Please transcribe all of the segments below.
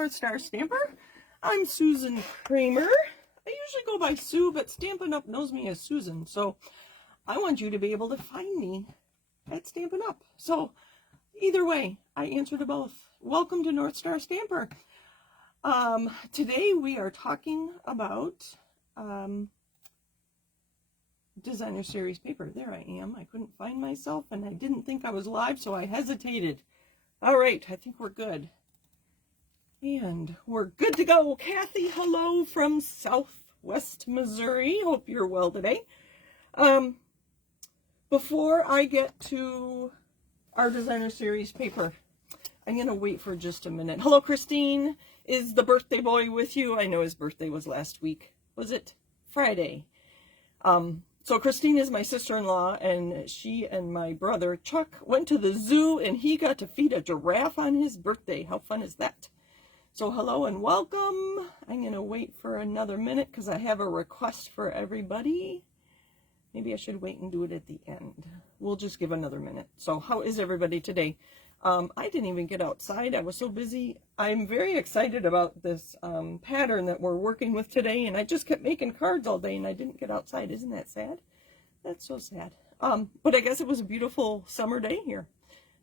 North Star Stamper. I'm Susan Kramer. I usually go by Sue, but Stampin' Up! Knows me as Susan, so I want you to be able to find me at Stampin' Up! So either way, I answer to both. Welcome to North Star Stamper. Today we are talking about designer series paper. There I am. I couldn't find myself and I didn't think I was live, so I hesitated. All right, I think we're good. And we're good to go. Kathy, hello from Southwest Missouri. Hope you're well today. Before I get to our designer series paper, I'm going to wait for just a minute. Hello, Christine. Is the birthday boy with you? I know his birthday was last week. Was it Friday? So Christine is my sister-in-law, and she and my brother Chuck went to the zoo, and he got to feed a giraffe on his birthday. How fun is that? So hello and welcome. I'm going to wait for another minute because I have a request for everybody. Maybe I should wait and do it at the end. We'll just give another minute. So how is everybody today? I didn't even get outside. I was so busy. I'm very excited about this pattern that we're working with today, and I just kept making cards all day and I didn't get outside. Isn't that sad? That's so sad. But I guess it was a beautiful summer day here.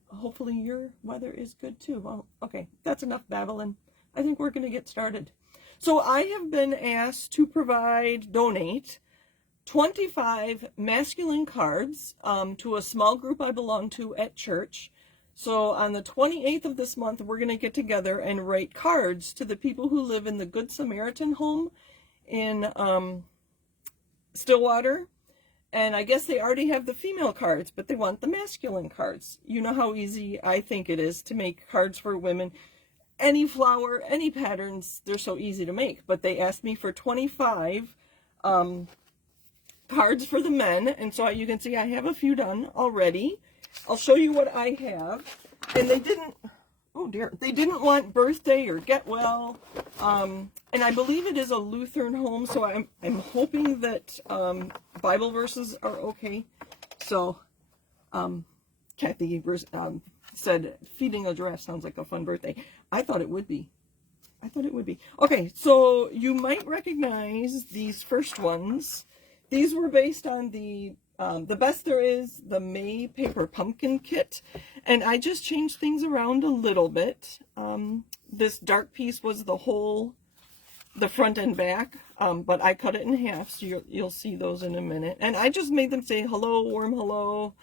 Hopefully your weather is good too. Well, okay, that's enough babbling. I think we're going to get started. So I have been asked to donate 25 masculine cards to a small group I belong to at church. So on the 28th of this month, we're going to get together and write cards to the people who live in the Good Samaritan home in Stillwater. And I guess they already have the female cards, but they want the masculine cards. You know how easy I think it is to make cards for women. Any flower, any patterns, they're so easy to make. But they asked me for 25 cards for the men. And so you can see I have a few done already. I'll show you what I have. And they didn't, oh dear, they didn't want birthday or get well. And I believe it is a Lutheran home, so I'm hoping that Bible verses are okay. So Kathy said feeding a giraffe sounds like a fun birthday. I thought it would be. I thought it would be. Okay, so you might recognize these first ones. These were based on the Best There Is, the May Paper Pumpkin Kit. And I just changed things around a little bit. This dark piece was the front and back, but I cut it in half, so you'll see those in a minute. And I just made them say hello, warm hello.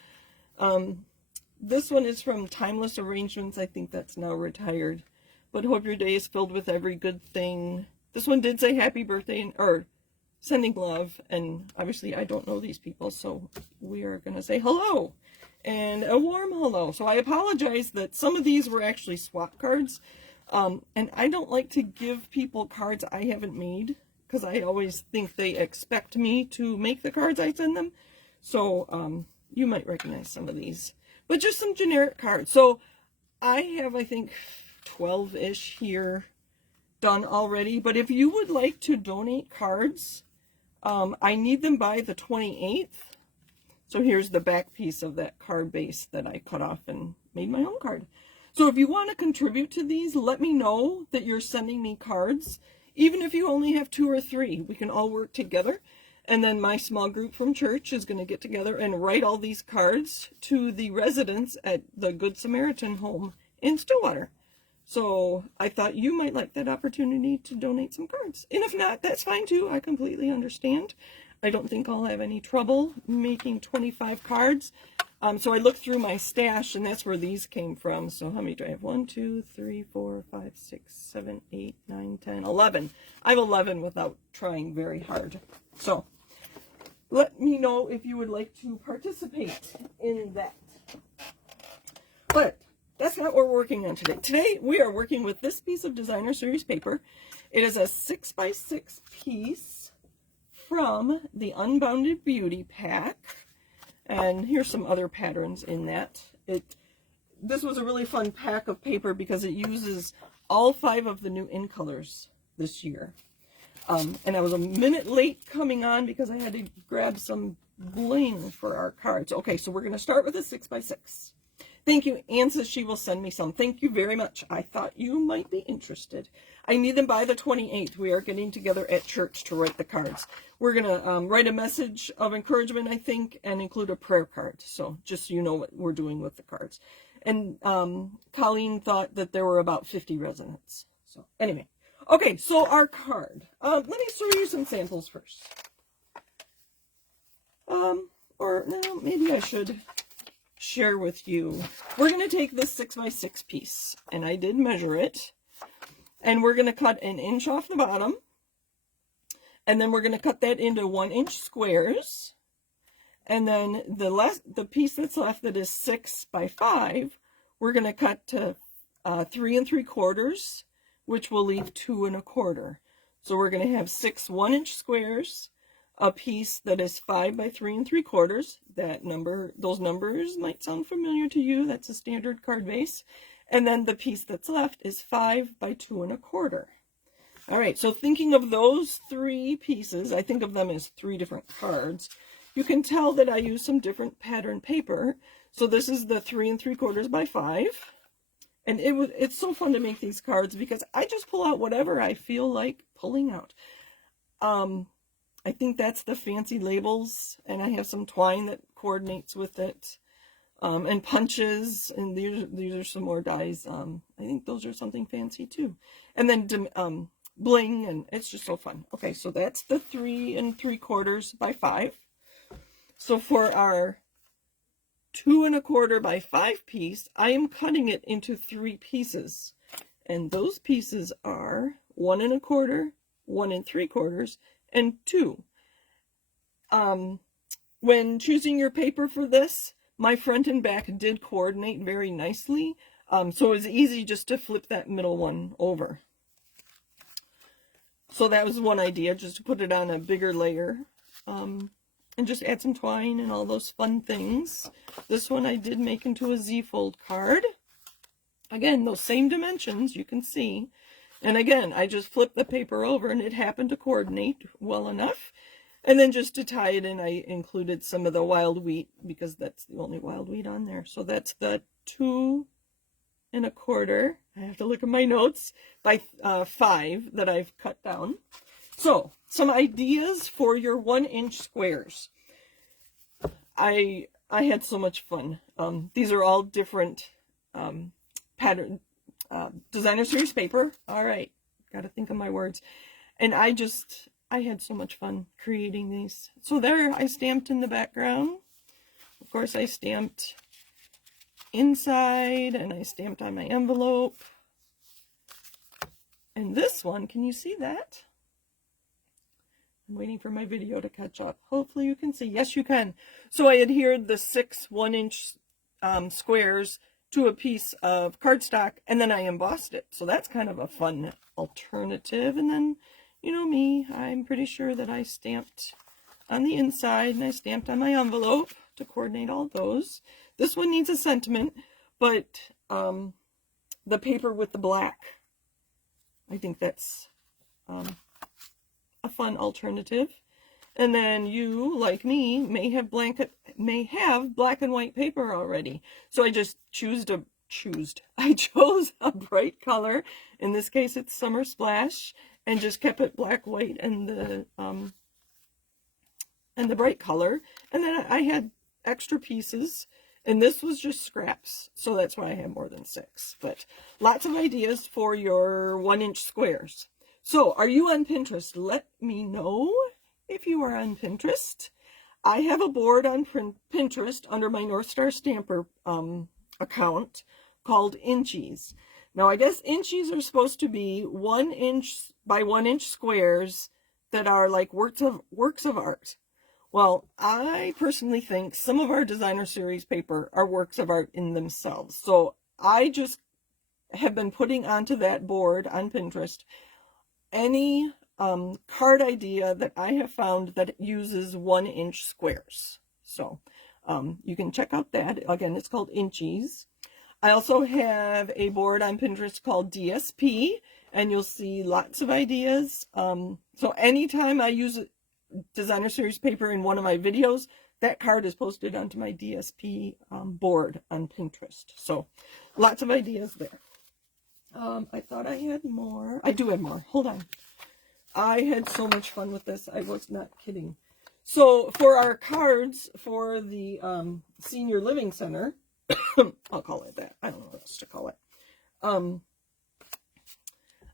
This one is from Timeless Arrangements. I think that's now retired. But hope your day is filled with every good thing. This one did say happy birthday, or sending love, and obviously I don't know these people, so we are going to say hello and a warm hello. So I apologize that some of these were actually swap cards, and I don't like to give people cards I haven't made because I always think they expect me to make the cards I send them. So you might recognize some of these, but just some generic cards. So I have, I think, 12-ish here done already, but if you would like to donate cards, I need them by the 28th. So here's the back piece of that card base that I cut off and made my own card. So if you want to contribute to these, let me know that you're sending me cards. Even if you only have 2 or 3, we can all work together. And then my small group from church is going to get together and write all these cards to the residents at the Good Samaritan home in Stillwater. So I thought you might like that opportunity to donate some cards. And if not, that's fine too. I completely understand. I don't think I'll have any trouble making 25 cards. So I looked through my stash, and that's where these came from. So how many do I have? 1, 2, 3, 4, 5, 6, 7, 8, 9, 10, 11. I have 11 without trying very hard. So let me know if you would like to participate in that. But that's not what we're working on today. Today, we are working with this piece of designer series paper. It is a 6x6 piece from the Unbounded Beauty pack. And here's some other patterns in that. This was a really fun pack of paper because it uses all 5 of the new in colors this year. And I was a minute late coming on because I had to grab some bling for our cards. Okay, so we're going to start with a 6x6. Thank you. Anne says she will send me some. Thank you very much. I thought you might be interested. I need them by the 28th. We are getting together at church to write the cards. We're going to write a message of encouragement, I think, and include a prayer card. So just so you know what we're doing with the cards. And Colleen thought that there were about 50 residents. So anyway. Okay, so our card. Let me show you some samples first. Or no, maybe I should share with you. We're going to take this 6x6 piece, and I did measure it, and we're going to cut 1 inch off the bottom, and then we're going to cut that into 1-inch squares, and then the piece that's left that is 6x5, we're going to cut to 3 3/4, which will leave 2 1/4. So we're going to have 6 1-inch squares, a piece that is 5 by 3 3/4. Those numbers might sound familiar to you. That's a standard card base. And then the piece that's left is 5 by 2 1/4. All right, so thinking of those 3 pieces, I think of them as 3 different cards. You can tell that I use some different pattern paper. So this is the 3 3/4 by 5. And it's so fun to make these cards because I just pull out whatever I feel like pulling out. I think that's the fancy labels, and I have some twine that coordinates with it, and punches, and these are some more dies. I think those are something fancy too. And then bling, and it's just so fun. Okay, so that's the 3 3/4 by 5. So for our 2 1/4 by 5 piece, I am cutting it into 3 pieces. And those pieces are 1 1/4, 1 3/4, and 2. When choosing your paper for this, my front and back did coordinate very nicely. So it was easy just to flip that middle one over. So that was one idea, just to put it on a bigger layer. And just add some twine and all those fun things. This one I did make into a Z-fold card. Again, those same dimensions, you can see. And again, I just flipped the paper over and it happened to coordinate well enough. And then just to tie it in, I included some of the wild wheat because that's the only wild wheat on there. So that's the 2 1/4. I have to look at my notes, by 5 that I've cut down. So, some ideas for your 1-inch squares. I had so much fun. These are all different pattern designer series paper. All right, got to think of my words. And I had so much fun creating these. So there, I stamped in the background. Of course, I stamped inside, and I stamped on my envelope. And this one, can you see that? I'm waiting for my video to catch up. Hopefully you can see. Yes, you can. So I adhered the 6 1-inch squares to a piece of cardstock, and then I embossed it. So that's kind of a fun alternative. And then, you know me, I'm pretty sure that I stamped on the inside, and I stamped on my envelope to coordinate all those. This one needs a sentiment, but the paper with the black, I think that's a fun alternative. And then you, like me, may have black and white paper already. So I just I chose a bright color. In this case, it's Summer Splash, and just kept it black, white, and the bright color. And then I had extra pieces, and this was just scraps. So that's why I have more than 6. But lots of ideas for your 1-inch squares. So, are you on Pinterest? Let me know if you are on Pinterest. I have a board on Pinterest under my North Star Stamper account called Inchies. Now, I guess Inchies are supposed to be 1 inch by 1 inch squares that are like works of art. Well, I personally think some of our designer series paper are works of art in themselves. So, I just have been putting onto that board on Pinterest any card idea that I have found that uses 1-inch squares. So you can check out that. Again, it's called Inchies. I also have a board on Pinterest called DSP, and you'll see lots of ideas. So anytime I use designer series paper in one of my videos, that card is posted onto my DSP board on Pinterest. So lots of ideas there. I thought I had more. I do have more. Hold on. I had so much fun with this. I was not kidding. So for our cards for the Senior Living Center, I'll call it that. I don't know what else to call it.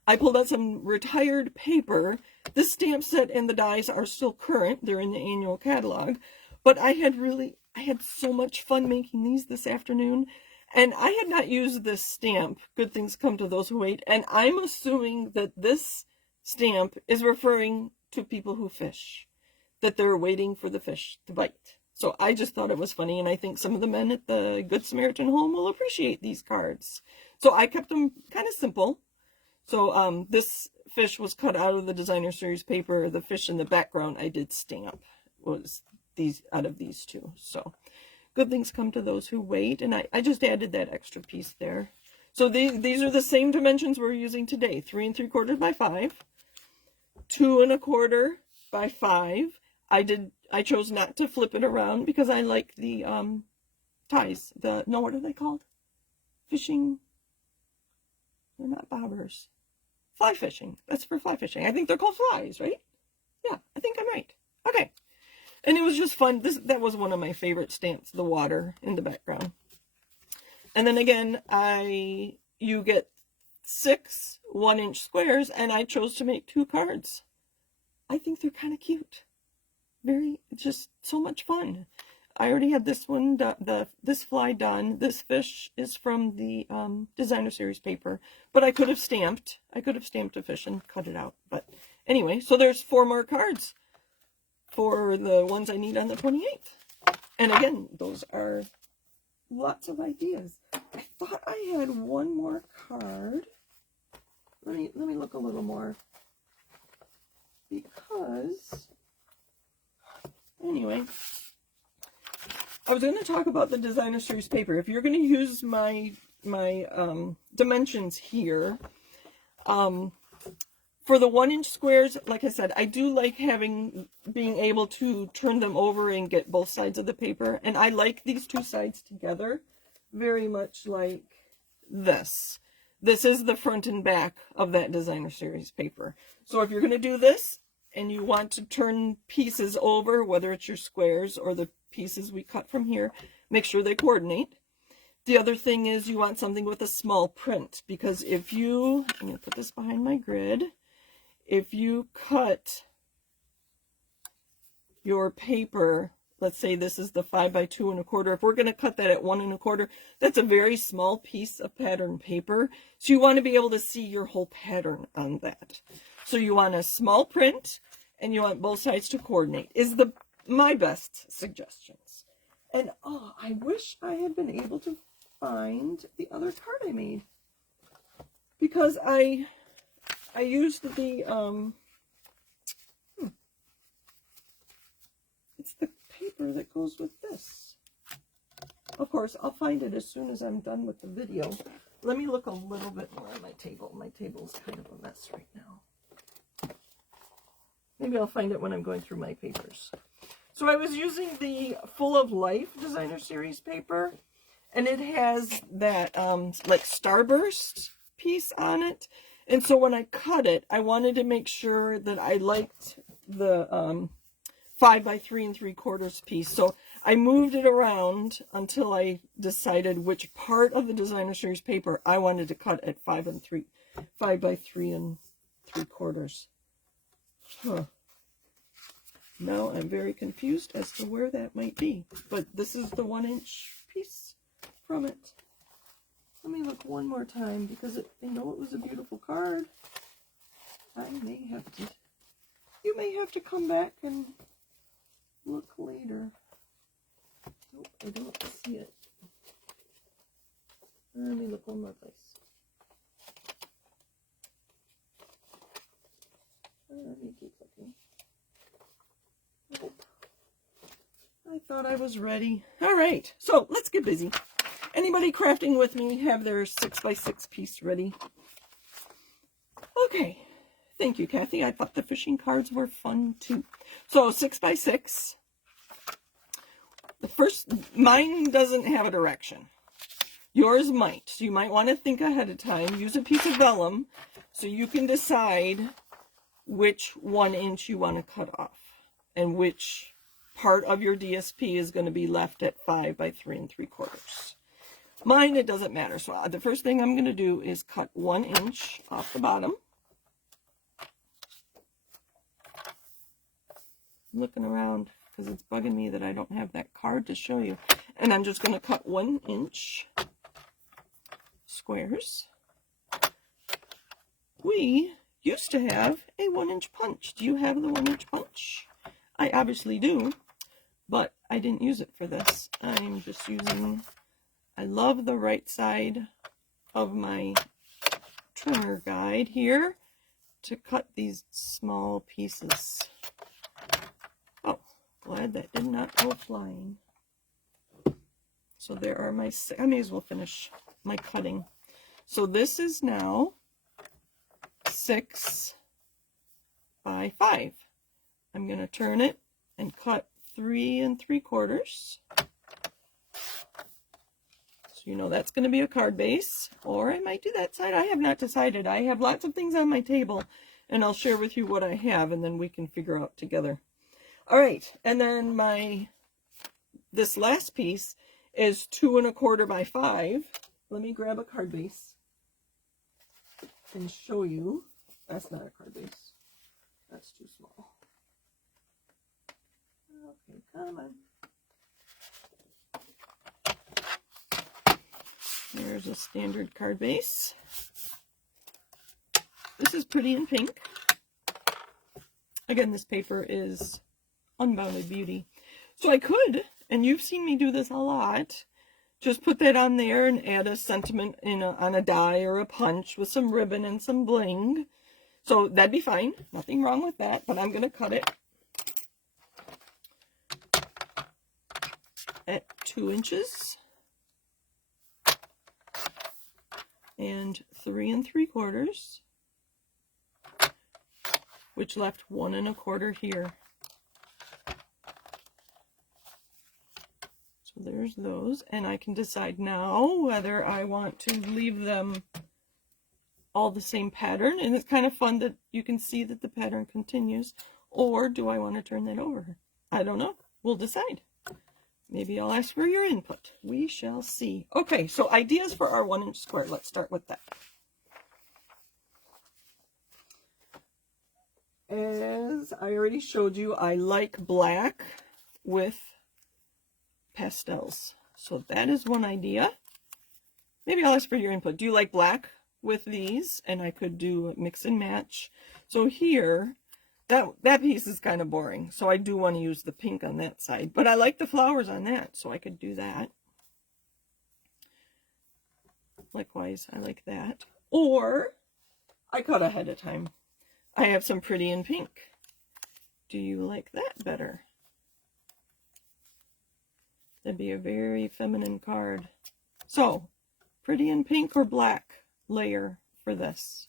I pulled out some retired paper. This stamp set and the dies are still current. They're in the annual catalog. But I had so much fun making these this afternoon. And I had not used this stamp, Good Things Come to Those Who Wait. And I'm assuming that this stamp is referring to people who fish, that they're waiting for the fish to bite. So I just thought it was funny, and I think some of the men at the Good Samaritan Home will appreciate these cards. So I kept them kind of simple. So this fish was cut out of the Designer Series paper. The fish in the background I did stamp was these out of these two. So Good Things Come to Those Who Wait, and I just added that extra piece there. So these are the same dimensions we're using today: 3 3/4 by 5, 2 1/4 by 5. I chose not to flip it around because I like the ties. What are they called? Fishing. They're not bobbers. Fly fishing. That's for fly fishing. I think they're called flies, right? Yeah, I think I'm right. Okay. And it was just fun. That was one of my favorite stamps, the water in the background. And then again, you get 6 1-inch squares, and I chose to make 2 cards. I think they're kind of cute. Just so much fun. I already had this one, this fly done. This fish is from the Designer Series paper, but I could have stamped a fish and cut it out. But anyway, so there's 4 more cards for the ones I need on the 28th. And again, those are lots of ideas. I thought I had one more card. Let me look a little more, because anyway, I was going to talk about the Designer Series paper. If you're going to use my dimensions here, for the 1-inch squares, like I said, I do like being able to turn them over and get both sides of the paper. And I like these 2 sides together, very much like this. This is the front and back of that Designer Series paper. So if you're going to do this and you want to turn pieces over, whether it's your squares or the pieces we cut from here, make sure they coordinate. The other thing is you want something with a small print, because I'm going to put this behind my grid. If you cut your paper, let's say this is the 5 by 2 1/4. If we're going to cut that at 1 1/4, that's a very small piece of pattern paper. So you want to be able to see your whole pattern on that. So you want a small print, and you want both sides to coordinate, is my best suggestions. And I wish I had been able to find the other card I made, because I used the it's the paper that goes with this. Of course, I'll find it as soon as I'm done with the video. Let me look a little bit more at my table. My table's kind of a mess right now. Maybe I'll find it when I'm going through my papers. So I was using the Full of Life Designer Series paper, and it has that like starburst piece on it. And so when I cut it, I wanted to make sure that I liked the 5 by 3 3/4 piece. So I moved it around until I decided which part of the Designer Series paper I wanted to cut at 5 by 3 3/4. Huh. Now I'm very confused as to where that might be. But this is the 1-inch piece from it. Let me look one more time, because I know it was a beautiful card. You may have to come back and look later. Nope, I don't see it. Let me look one more place. Let me keep looking. Nope. I thought I was ready. All right, so let's get busy. Anybody crafting with me have their 6 by 6 piece ready? Okay. Thank you, Kathy. I thought the fishing cards were fun too. So 6 by 6. mine doesn't have a direction. Yours might. So you might want to think ahead of time. Use a piece of vellum so you can decide which 1 inch you want to cut off and which part of your DSP is going to be left at 5 by 3 3/4. Mine, it doesn't matter. So the first thing I'm going to do is cut 1 inch off the bottom. I'm looking around because it's bugging me that I don't have that card to show you. And I'm just going to cut 1 inch squares. We used to have a 1 inch punch. Do you have the 1 inch punch? I obviously do, but I didn't use it for this. I'm just using, I love the right side of my trimmer guide here to cut these small pieces. Oh, glad that did not go flying. So there are my, I may as well finish my cutting. So this is now 6 by 5. I'm going to turn it and cut 3 3/4. So you know that's going to be a card base, or I might do that side. I have not decided. I have lots of things on my table, and I'll share with you what I have, and then we can figure out together. All right, and then this last piece is 2 1/4 by 5. Let me grab a card base and show you. That's not a card base. That's too small. Okay, come on. There's a standard card base. This is Pretty in Pink. Again, this paper is Unbounded Beauty. So I could, and you've seen me do this a lot, just put that on there and add a sentiment on a die or a punch with some ribbon and some bling. So that'd be fine. Nothing wrong with that, but I'm going to cut it at 2 inches and 3 3/4, which left 1 1/4 here. So there's those, and I can decide now whether I want to leave them all the same pattern, and it's kind of fun that you can see that the pattern continues, or do I want to turn that over? I don't know. We'll decide. Maybe I'll ask for your input. We shall see. Okay, so ideas for our 1 inch square. Let's start with that. As I already showed you, I like black with pastels. So that is one idea. Maybe I'll ask for your input. Do you like black with these? And I could do a mix and match. So here, that piece is kind of boring. So I do want to use the pink on that side. But I like the flowers on that, so I could do that. Likewise, I like that. Or I cut ahead of time. I have some Pretty in Pink. Do you like that better? That'd be a very feminine card. So, Pretty in Pink or black layer for this.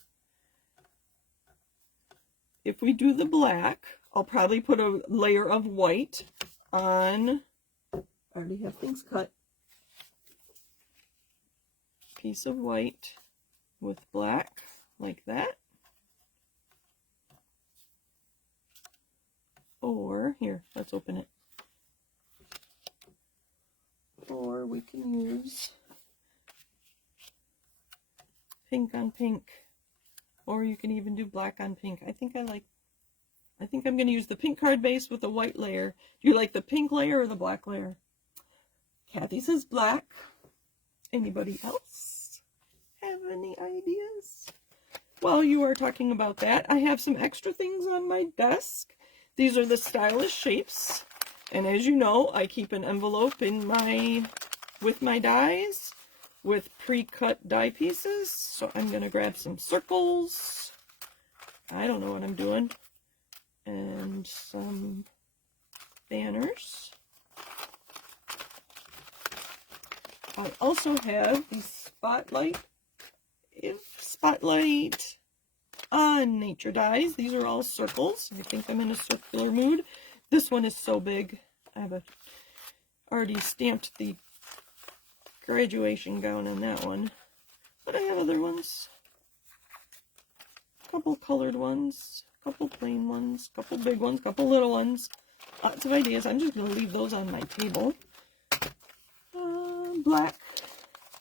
If we do the black, I'll probably put a layer of white on, I already have things cut, piece of white with black, like that. Or, here, let's open it. Or we can use pink on pink. Or you can even do black on pink. I think I'm going to use the pink card base with the white layer. Do you like the pink layer or the black layer? Kathy says black. Anybody else have any ideas? While you are talking about that, I have some extra things on my desk. These are the stylish shapes. And as you know, I keep an envelope with my dies with pre-cut die pieces. So I'm going to grab some circles. I don't know what I'm doing. And some banners. I also have the Spotlight on Nature dies. These are all circles. I think I'm in a circular mood. This one is so big. I have already stamped the graduation gown on that one. But I have other ones. A couple colored ones, a couple plain ones, a couple big ones, a couple little ones. Lots of ideas. I'm just going to leave those on my table. Black.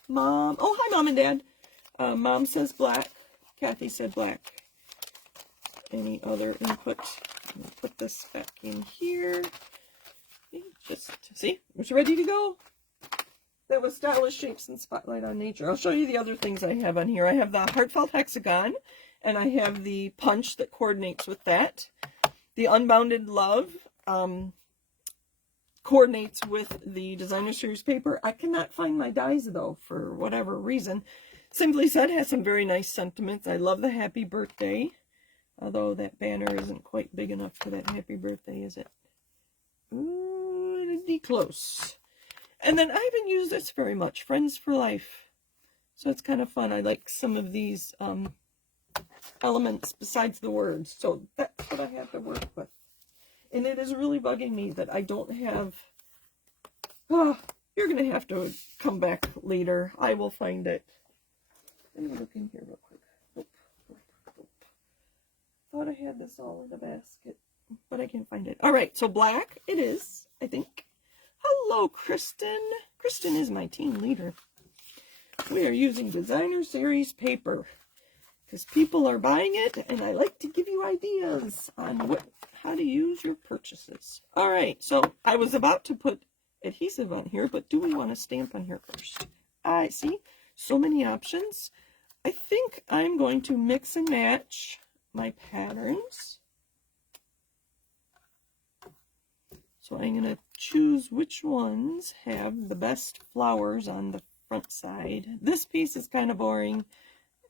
Mom. Oh, hi, Mom and Dad. Mom says black. Kathy said black. Any other input? I'm going to put this back in here. Just, see, it's ready to go. That was Stylish Shapes and Spotlight on Nature. I'll show you the other things I have on here. I have the Heartfelt Hexagon, and I have the punch that coordinates with that. The Unbounded Love coordinates with the Designer Series paper. I cannot find my dies, though, for whatever reason. Simply Said has some very nice sentiments. I love the Happy Birthday, although that banner isn't quite big enough for that Happy Birthday, is it? Ooh, it'd be close. And then I haven't used this very much. Friends for Life. So it's kind of fun. I like some of these elements besides the words. So that's what I have to work with. And it is really bugging me that I don't have... Oh, you're going to have to come back later. I will find it. Let me look in here real quick. Oop, oop, oop. Thought I had this all in a basket, but I can't find it. All right, so black it is, I think. Hello, Kristen. Kristen is my team leader. We are using Designer Series paper because people are buying it, and I like to give you ideas on how to use your purchases. All right, so I was about to put adhesive on here, but do we want to stamp on here first? I see so many options. I think I'm going to mix and match my patterns. So I'm going to choose which ones have the best flowers on the front side. This piece is kind of boring,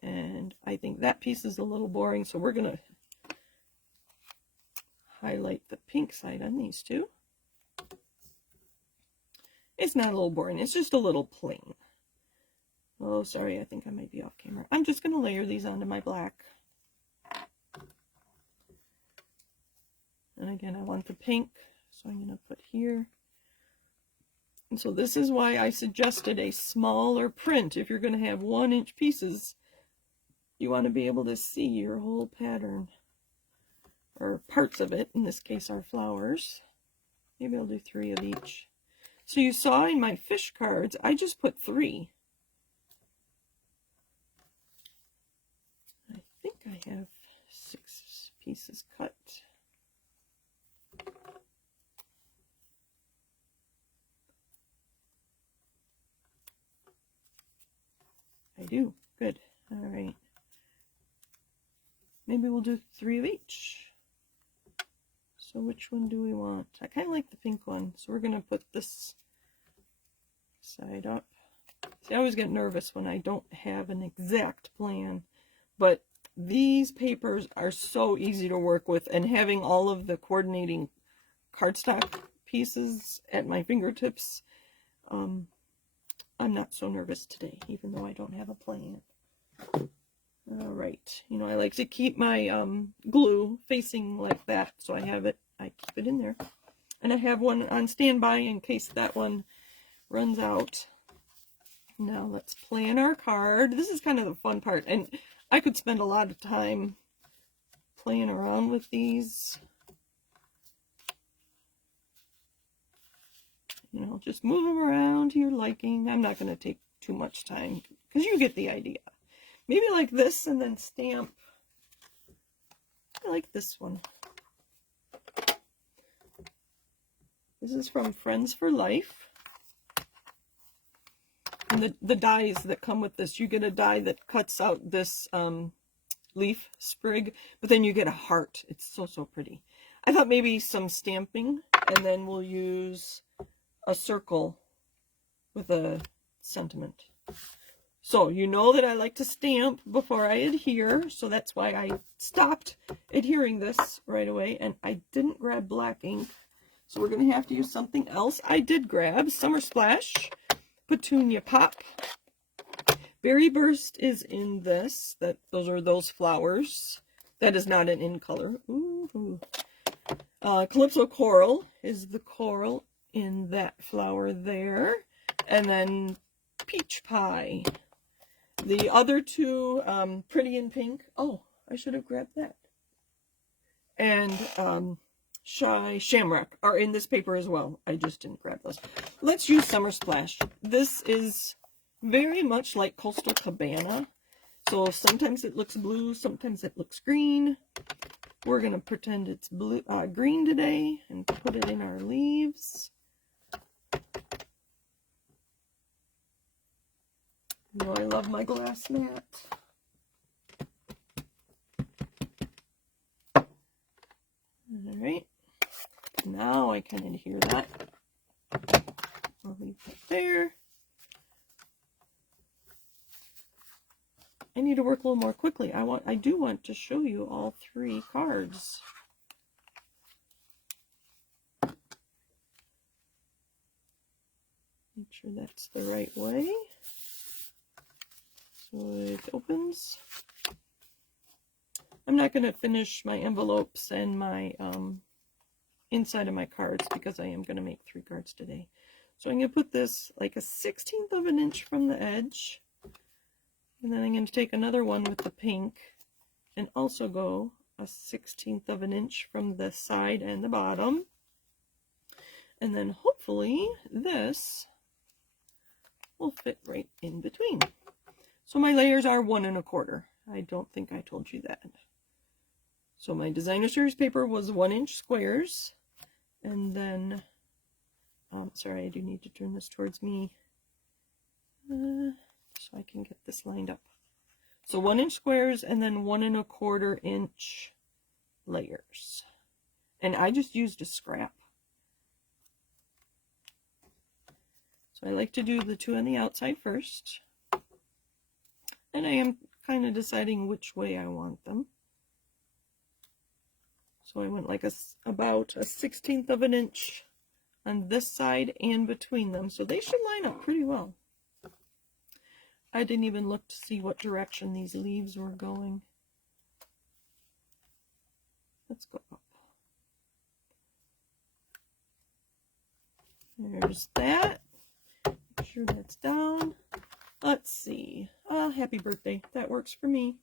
and I think that piece is a little boring, so we're going to highlight the pink side on these two. It's not a little boring, it's just a little plain. Oh, sorry, I think I might be off camera. I'm just going to layer these onto my black. And again, I want the pink, so I'm going to put here. And so this is why I suggested a smaller print. If you're going to have 1-inch pieces, you want to be able to see your whole pattern, or parts of it. In this case, our flowers. Maybe I'll do 3 of each. So you saw in my fish cards, I just put 3. I think I have 6 pieces cut. I do. Good. All right. Maybe we'll do 3 of each. So which one do we want? I kind of like the pink one, so we're going to put this side up. See, I always get nervous when I don't have an exact plan, but these papers are so easy to work with, and having all of the coordinating cardstock pieces at my fingertips, I'm not so nervous today, even though I don't have a plan. All right, you know, I like to keep my glue facing like that, so I keep it in there. And I have one on standby in case that one runs out. Now let's plan our card. This is kind of the fun part, and I could spend a lot of time playing around with these. You know, just move them around to your liking. I'm not going to take too much time because you get the idea. Maybe like this and then stamp. I like this one. This is from Friends for Life. And the dies that come with this, you get a die that cuts out this leaf sprig, but then you get a heart. It's so, so pretty. I thought maybe some stamping, and then we'll use a circle with a sentiment. So you know that I like to stamp before I adhere, so that's why I stopped adhering this right away, and I didn't grab black ink, so we're going to have to use something else. I did grab Summer Splash Petunia Pop. Berry Burst is in this. Those are those flowers. That is not an in color. Ooh. Calypso Coral is the coral in that flower there. And then Peach Pie. The other two, Pretty in Pink. Oh, I should have grabbed that. And Shy Shamrock are in this paper as well. I just didn't grab those. Let's use Summer Splash. This is very much like Coastal Cabana. So sometimes it looks blue, sometimes it looks green. We're going to pretend it's blue, green today and put it in our leaves. You know I love my glass mat. Alright, now I can adhere that. I'll leave that there. I need to work a little more quickly. I do want to show you all 3 cards. Make sure that's the right way. So it opens. I'm not going to finish my envelopes and my inside of my cards because I am going to make 3 cards today. So I'm going to put this like a 1/16 of an inch from the edge. And then I'm going to take another one with the pink and also go a 1/16 of an inch from the side and the bottom. And then hopefully this will fit right in between. So my layers are 1 1/4. I don't think I told you that. So my Designer Series paper was 1-inch squares. And then, sorry, I do need to turn this towards me. So I can get this lined up. So 1-inch squares and then 1 1/4 inch layers. And I just used a scrap. So I like to do the 2 on the outside first. And I am kind of deciding which way I want them. So I went like about a 1/16 of an inch on this side and between them. So they should line up pretty well. I didn't even look to see what direction these leaves were going. Let's go up. There's that. Make sure that's down. Let's see. Happy birthday. That works for me.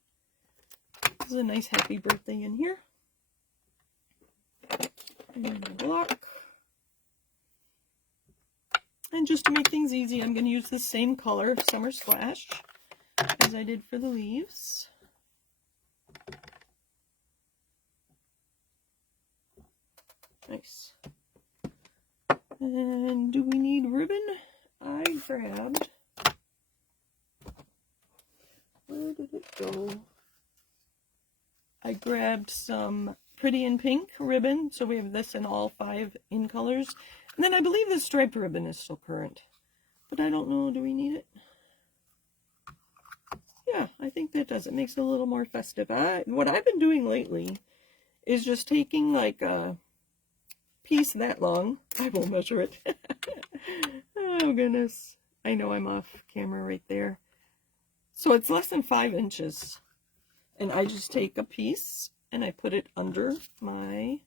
This is a nice happy birthday in here. And a block. And just to make things easy, I'm going to use the same color, Summer Splash, as I did for the leaves. Nice. And do we need ribbon? I grabbed, where did it go? I grabbed some Pretty in Pink ribbon, so we have this in all 5 in colors. And then I believe the striped ribbon is still current, but I don't know, do we need it? Yeah, I think that does. It makes it a little more festive. What I've been doing lately is just taking like a piece that long. I will measure it. Oh goodness. I know I'm off camera right there. So it's less than 5 inches. And I just take a piece and I put it under my,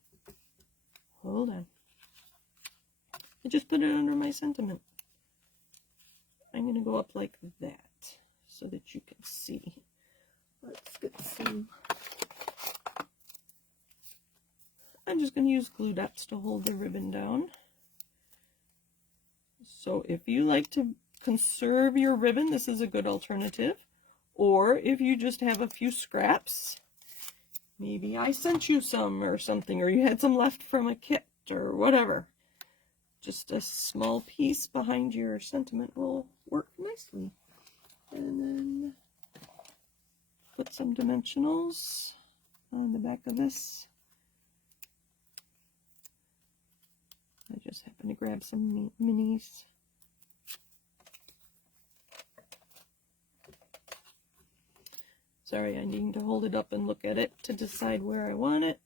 hold on. I just put it under my sentiment. I'm going to go up like that so that you can see. Let's get some. I'm just going to use glue dots to hold the ribbon down. So if you like to conserve your ribbon, this is a good alternative. Or if you just have a few scraps, maybe I sent you some or something, or you had some left from a kit or whatever. Just a small piece behind your sentiment will work nicely. And then put some dimensionals on the back of this. I just happen to grab some minis. Sorry, I need to hold it up and look at it to decide where I want it.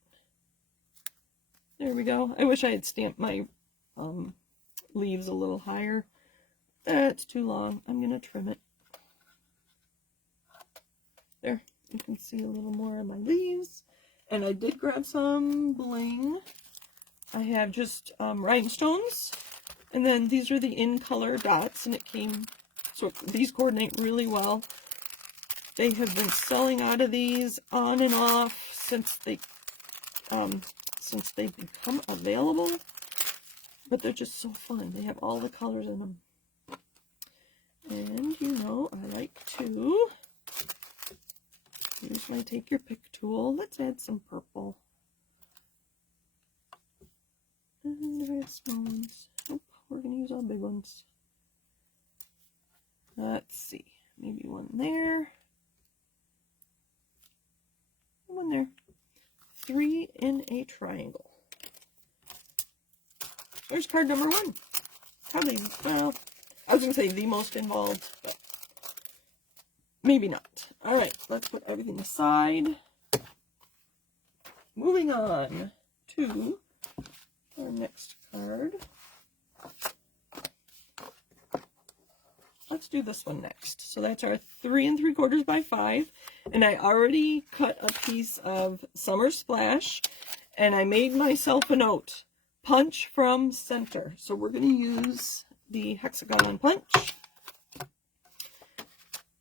There we go. I wish I had stamped my leaves a little higher. That's too long. I'm going to trim it. There, you can see a little more of my leaves. And I did grab some bling. I have just rhinestones And then these are the in color dots, and it came, so these coordinate really well. They have been selling out of these on and off since they become available, but they're just so fun. They have all the colors in them. And you know, I like to use my take your pick tool. Let's add some purple. And I have small ones. Nope, we're going to use all big ones. Let's see. Maybe one there. One there. 3 in a triangle. There's card number 1. Probably, well, I was going to say the most involved, but maybe not. All right, let's put everything aside. Moving on to our next card. Let's do this one next. So that's our 3 3/4 by 5. And I already cut a piece of Summer Splash. And I made myself a note. Punch from center. So we're going to use the hexagon punch.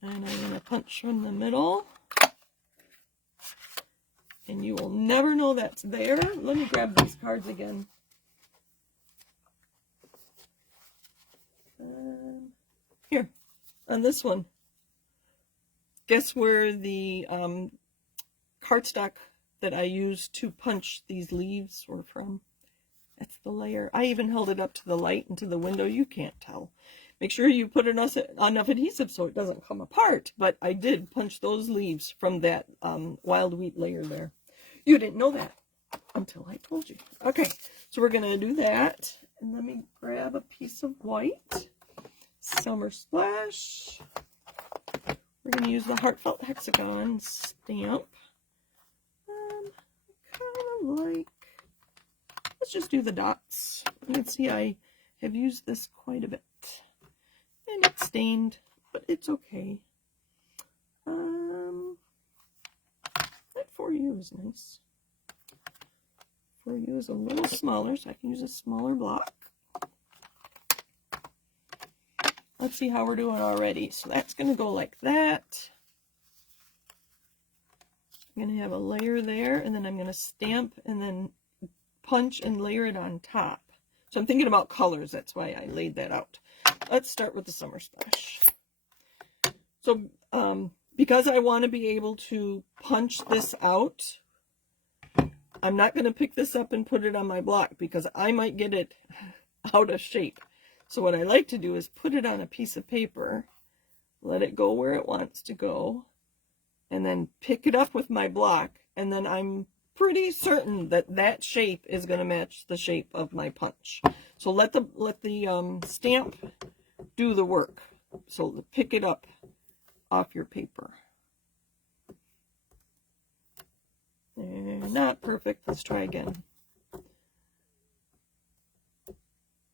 And I'm going to punch from the middle. And you will never know that's there. Let me grab these cards again. Here, on this one, guess where the cardstock that I used to punch these leaves were from? That's the layer. I even held it up to the light and to the window. You can't tell. Make sure you put enough adhesive so it doesn't come apart, but I did punch those leaves from that wild wheat layer there. You didn't know that until I told you. Okay, so we're going to do that. And let me grab a piece of white. Summer Splash. We're going to use the Heartfelt Hexagon stamp. I kind of like, let's just do the dots. You can see I have used this quite a bit. And it's stained, but it's okay. That For You is nice. For You is a little smaller, so I can use a smaller block. Let's see how we're doing already. So that's going to go like that. I'm going to have a layer there, and then I'm going to stamp and then punch and layer it on top. So I'm thinking about colors. That's why I laid that out. Let's start with the Summer Splash. So because I want to be able to punch this out, I'm not going to pick this up and put it on my block because I might get it out of shape. So what I like to do is put it on a piece of paper, let it go where it wants to go, and then pick it up with my block, and then I'm pretty certain that that shape is going to match the shape of my punch. So let the stamp do the work. So pick it up off your paper. Not perfect. Let's try again.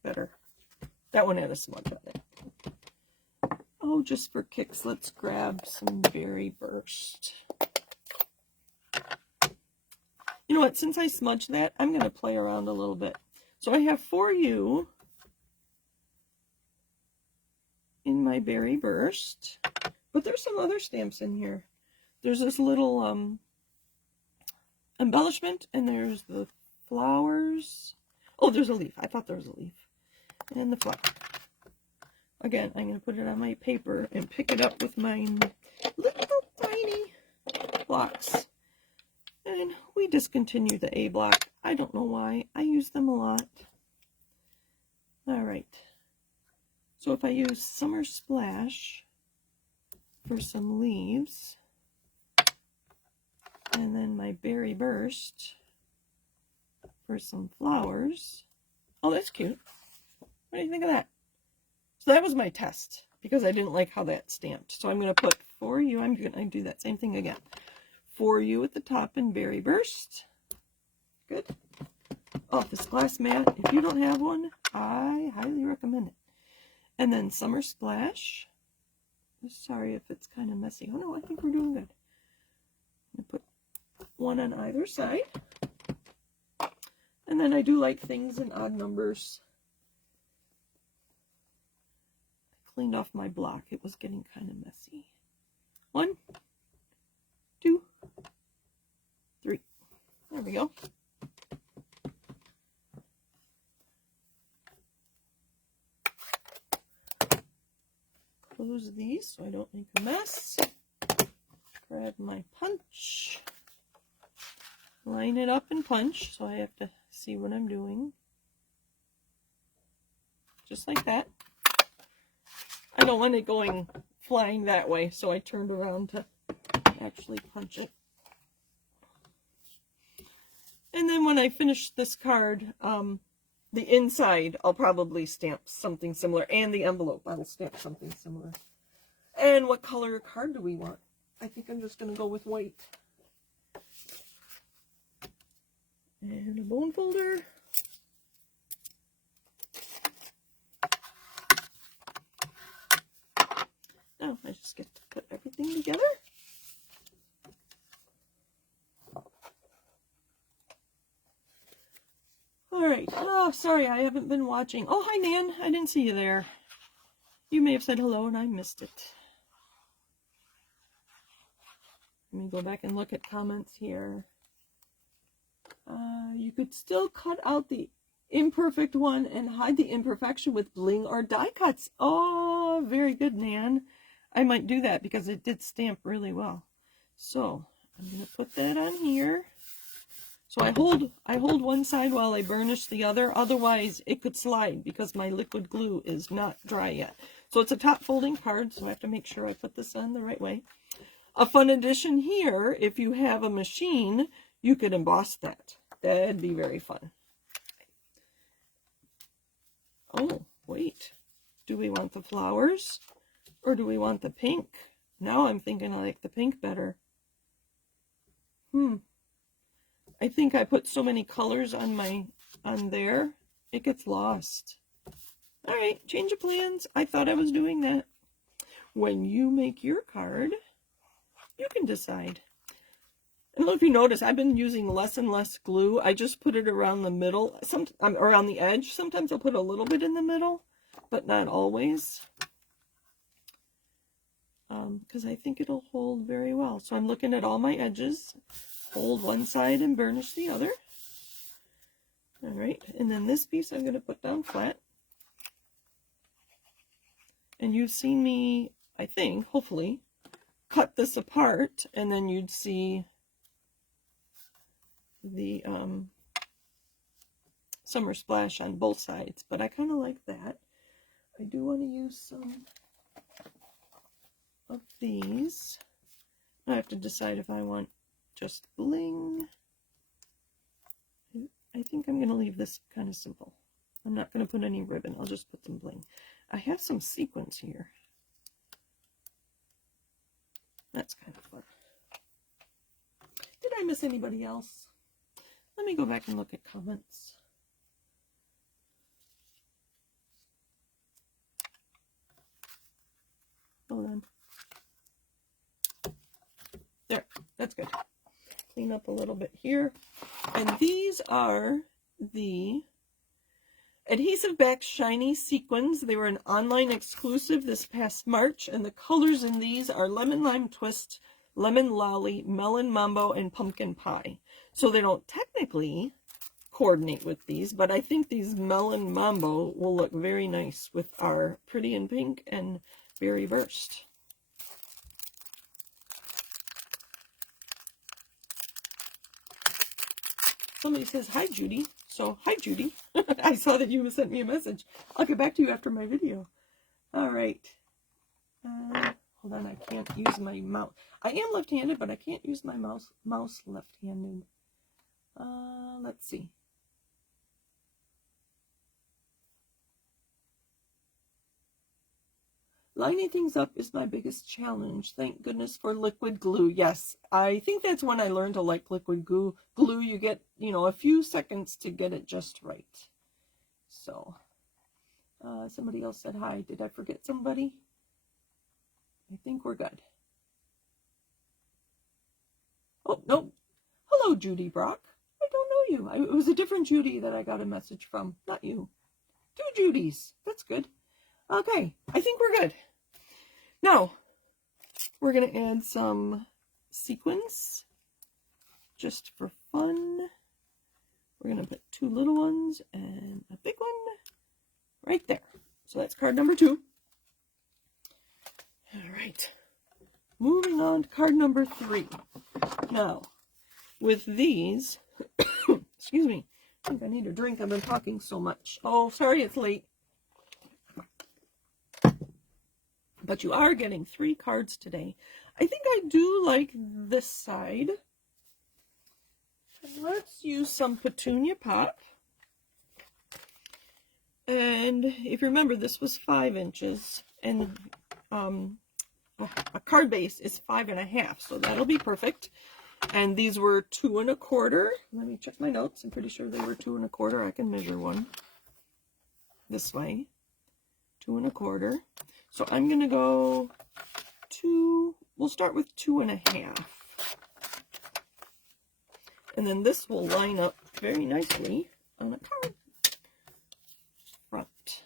Better. That one had a smudge on it. Oh, just for kicks, let's grab some Berry Burst. You know what? Since I smudged that, I'm going to play around a little bit. So I have For You in my Berry Burst, but there's some other stamps in here. There's this little embellishment, and there's the flowers. Oh, there's a leaf. I thought there was a leaf. And the flower. Again, I'm going to put it on my paper and pick it up with my little tiny blocks. And we discontinued the A block. I don't know why. I use them a lot. All right. So if I use Summer Splash for some leaves, and then my Berry Burst for some flowers. Oh, that's cute. What do you think of that? So that was my test because I didn't like how that stamped. So I'm going to put For You. I'm going to do that same thing again. For You at the top in Berry Burst. Good. Oh, this glass mat. If you don't have one, I highly recommend it. And then Summer Splash. Sorry if it's kind of messy. Oh no, I think we're doing good. I'm going to put one on either side. And then I do like things in odd numbers. cleaned off my block. It was getting kind of messy. 1, 2, 3. There we go. Close these so I don't make a mess. Grab my punch. Line it up and punch, so I have to see what I'm doing. Just like that. I don't want it going flying that way, so I turned around to actually punch it. And then when I finish this card, the inside I'll probably stamp something similar, and the envelope I will stamp something similar. And what color card do we want? I think I'm just going to go with white. And a bone folder. Now I just get to put everything together. All right. Oh, sorry, I haven't been watching. Oh, hi, Nan. I didn't see you there. You may have said hello and I missed it. Let me go back and look at comments here. You could still cut out the imperfect one and hide the imperfection with bling or die cuts. Oh, very good, Nan. I might do that because it did stamp really well. So I'm going to put that on here. So I hold one side while I burnish the other. Otherwise, it could slide because my liquid glue is not dry yet. So it's a top folding card, so I have to make sure I put this on the right way. A fun addition here, if you have a machine, you could emboss that. That'd be very fun. Oh, wait. Do we want the flowers or do we want the pink? Now I'm thinking I like the pink better. I think I put so many colors on there, it gets lost. All right, change of plans. I thought I was doing that. When you make your card, you can decide. I don't know if you notice, I've been using less and less glue. I just put it around the middle, around the edge. Sometimes I'll put a little bit in the middle, but not always. Because I think it'll hold very well. So I'm looking at all my edges. Hold one side and burnish the other. All right, and then this piece I'm going to put down flat. And you've seen me, I think, hopefully, cut this apart, and then you'd see the summer splash on both sides. But I kind of like that. I do want to use some of these. I have to decide if I want just bling. I think I'm going to leave this kind of simple. I'm not going to put any ribbon. I'll just put some bling. I have some sequins here. That's kind of fun. Did I miss anybody else? Let me go back and look at comments. Hold on. There, that's good. Clean up a little bit here. And these are the Adhesive Back Shiny Sequins. They were an online exclusive this past March, and the colors in these are Lemon Lime Twist, Lemon Lolly, Melon Mambo, and Pumpkin Pie. So they don't technically coordinate with these, but I think these Melon Mambo will look very nice with our Pretty in Pink and Berry Burst. Somebody says, hi, Judy. So, hi, Judy. I saw that you sent me a message. I'll get back to you after my video. All right. Hold on, I can't use my mouse. I am left-handed, but I can't use my mouse left-handed. Let's see. Lining things up is my biggest challenge. Thank goodness for liquid glue. Yes, I think that's when I learned to like liquid glue. You get, a few seconds to get it just right. So, somebody else said hi. Did I forget somebody? I think we're good. Oh, no. Hello, Judy Brock. I don't know you. It was a different Judy that I got a message from. Not you. Two Judys. That's good. Okay, I think we're good. Now, we're going to add some sequins just for fun. We're going to put 2 little ones and a big one right there. So that's card number 2. All right. Moving on to card number 3. Now, with these, excuse me, I think I need a drink. I've been talking so much. Oh, sorry it's late. But you are getting 3 cards today. I think I do like this side. And let's use some Petunia Pop. And if you remember, this was 5 inches. And a card base is 5.5. So that'll be perfect. And these were 2 1/4. Let me check my notes. I'm pretty sure they were 2 1/4. I can measure one this way. 2 1/4. So I'm going to go 2, we'll start with 2 1/2. And then this will line up very nicely on a card front.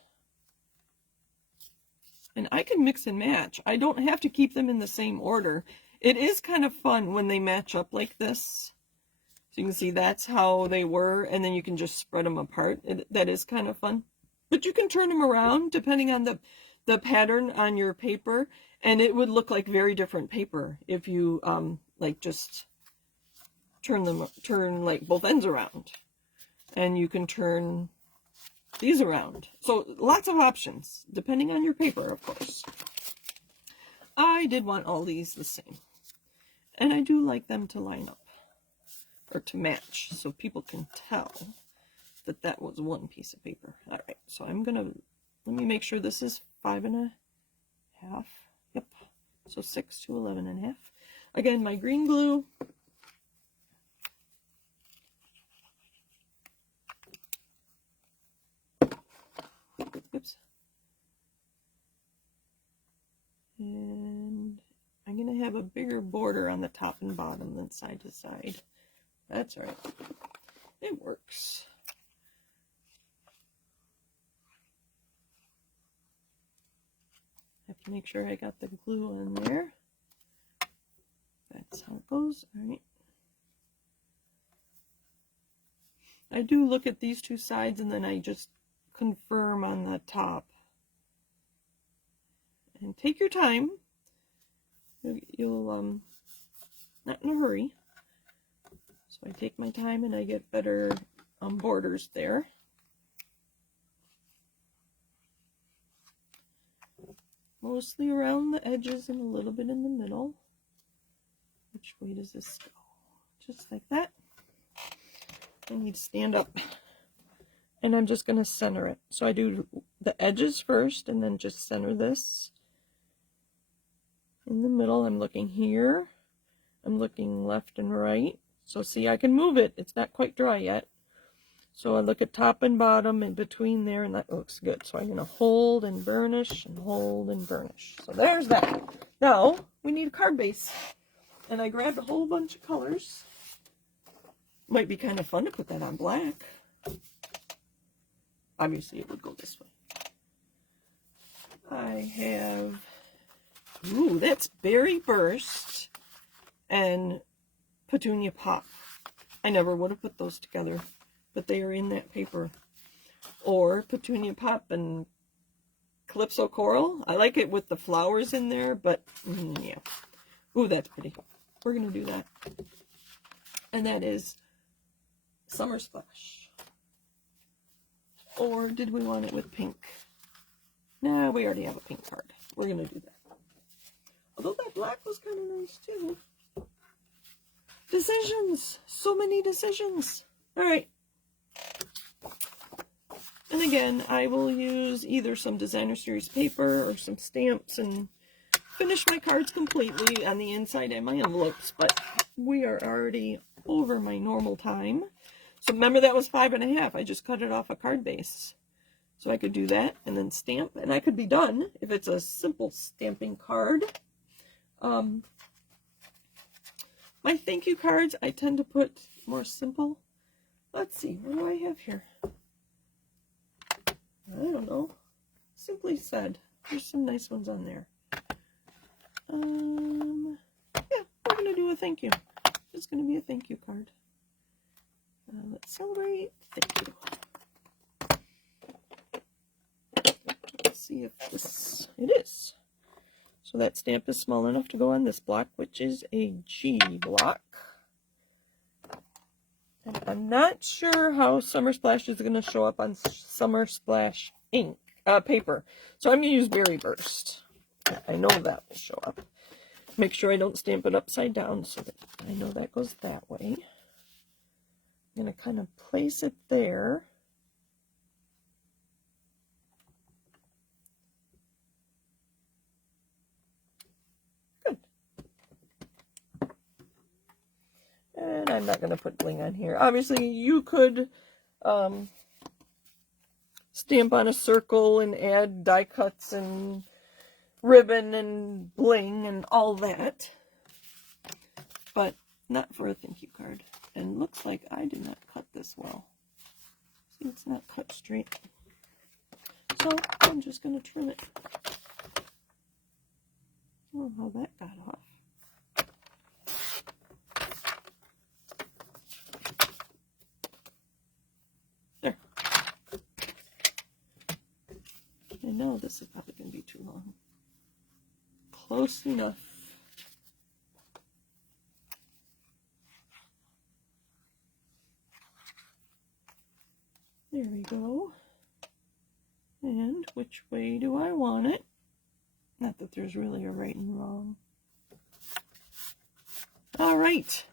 And I can mix and match. I don't have to keep them in the same order. It is kind of fun when they match up like this. So you can see that's how they were, and then you can just spread them apart. That is kind of fun. But you can turn them around depending on the pattern on your paper, and it would look like very different paper if you like just turn like both ends around. And you can turn these around. So lots of options depending on your paper, of course. I did want all these the same, and I do like them to line up or to match so people can tell that that was one piece of paper. All right, so let me make sure this is 5.5. Yep. So 6 to 11.5. Again, my green glue. Oops. And I'm going to have a bigger border on the top and bottom than side to side. That's all right. It works. Have to make sure I got the glue on there. That's how it goes. All right. I do look at these 2 sides and then I just confirm on the top. And take your time. You'll not in a hurry. So I take my time and I get better borders there. Mostly around the edges and a little bit in the middle. Which way does this go? Just like that. I need to stand up. And I'm just going to center it. So I do the edges first and then just center this. In the middle, I'm looking here. I'm looking left and right. So see, I can move it. It's not quite dry yet. So I look at top and bottom and between there, and that looks good. So I'm going to hold and burnish and hold and burnish. So there's that. Now, we need a card base. And I grabbed a whole bunch of colors. Might be kind of fun to put that on black. Obviously, it would go this way. I have, ooh, that's Berry Burst and Petunia Pop. I never would have put those together, but they are in that paper. Or Petunia Pop and Calypso Coral. I like it with the flowers in there, but yeah. Ooh, that's pretty. We're going to do that. And that is Summer Splash. Or did we want it with pink? Nah, we already have a pink card. We're going to do that. Although that black was kind of nice too. Decisions. So many decisions. All right. And again, I will use either some Designer Series paper or some stamps and finish my cards completely on the inside and my envelopes. But we are already over my normal time. So remember that was 5.5. I just cut it off a card base. So I could do that and then stamp. And I could be done if it's a simple stamping card. My thank you cards, I tend to put more simple. Let's see, what do I have here? I don't know. Simply Said. There's some nice ones on there. Yeah, we're going to do a thank you. It's going to be a thank you card. Let's celebrate. Thank you. Let's see if this... It is. So that stamp is small enough to go on this block, which is a G block. And I'm not sure how Summer Splash is going to show up on Summer Splash ink paper. So I'm going to use Berry Burst. I know that will show up. Make sure I don't stamp it upside down so that I know that goes that way. I'm going to kind of place it there. Good. And I'm not going to put bling on here. Obviously, you could stamp on a circle and add die cuts and ribbon and bling and all that, but not for a thank you card. And looks like I did not cut this well. See, it's not cut straight. So I'm just going to trim it. Oh, how that got off. There. I know this is probably going to be too long. Close enough. There we go. And which way do I want it? Not that there's really a right and wrong. All right.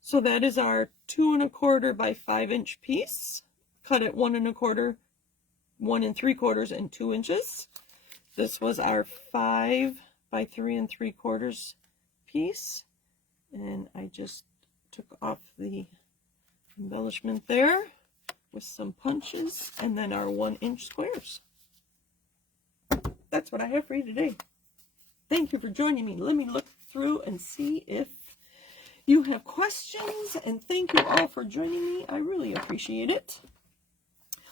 So that is our 2 1/4 by 5 inch piece. Cut at 1 1/4, 1 3/4, and 2 inches. This was our 5 by 3 3/4 piece. And I just took off the embellishment there with some punches, and then our 1 inch squares. That's what I have for you today. Thank you for joining me. Let me look through and see if you have questions, and thank you all for joining me. I really appreciate it.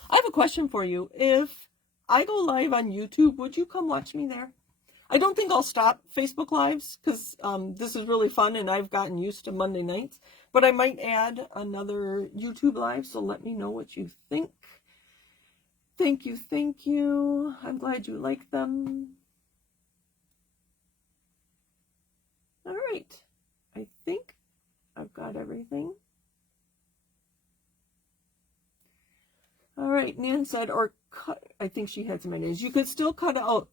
I have a question for you. If I go live on YouTube, would you come watch me there? I don't think I'll stop Facebook Lives because this is really fun and I've gotten used to Monday nights. But I might add another YouTube Live, so let me know what you think. Thank you, thank you. I'm glad you like them. All right. I think I've got everything. All right, Nan said, or cut, I think she had some ideas. You could still cut out,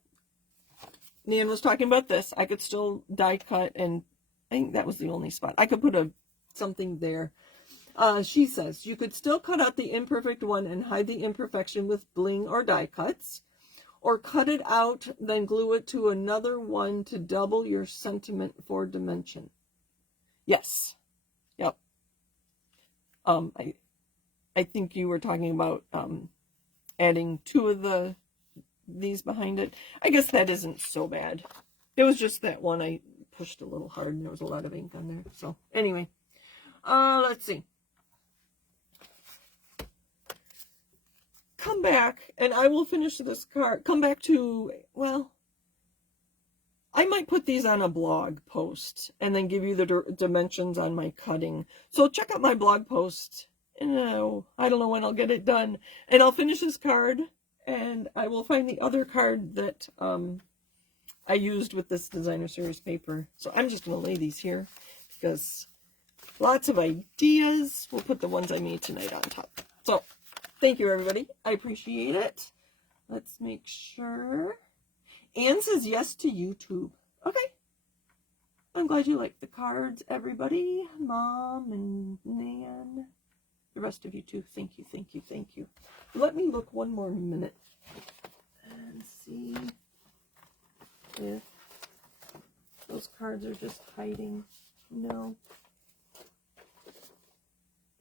Nan was talking about this. I could still die cut, and I think that was the only spot. I could put something there. She says, you could still cut out the imperfect one and hide the imperfection with bling or die cuts, or cut it out, then glue it to another one to double your sentiment for dimension. Yes. Yep. I think you were talking about adding 2 of these behind it. I guess that isn't so bad. It was just that one I pushed a little hard and there was a lot of ink on there. So anyway, let's see. Come back and I will finish this card. Come back to, well, I might put these on a blog post and then give you the dimensions on my cutting. So check out my blog post. And I don't know when I'll get it done. And I'll finish this card, and I will find the other card that I used with this designer series paper. So I'm just going to lay these here because lots of ideas. We'll put the ones I made tonight on top. So thank you, everybody. I appreciate it. Let's make sure. Anne says yes to YouTube. Okay. I'm glad you like the cards, everybody. Mom and Nan. The rest of you too. Thank you, thank you, thank you. Let me look one more minute and see if those cards are just hiding. No.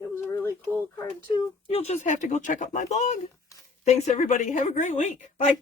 It was a really cool card too. You'll just have to go check out my blog. Thanks, everybody. Have a great week. Bye.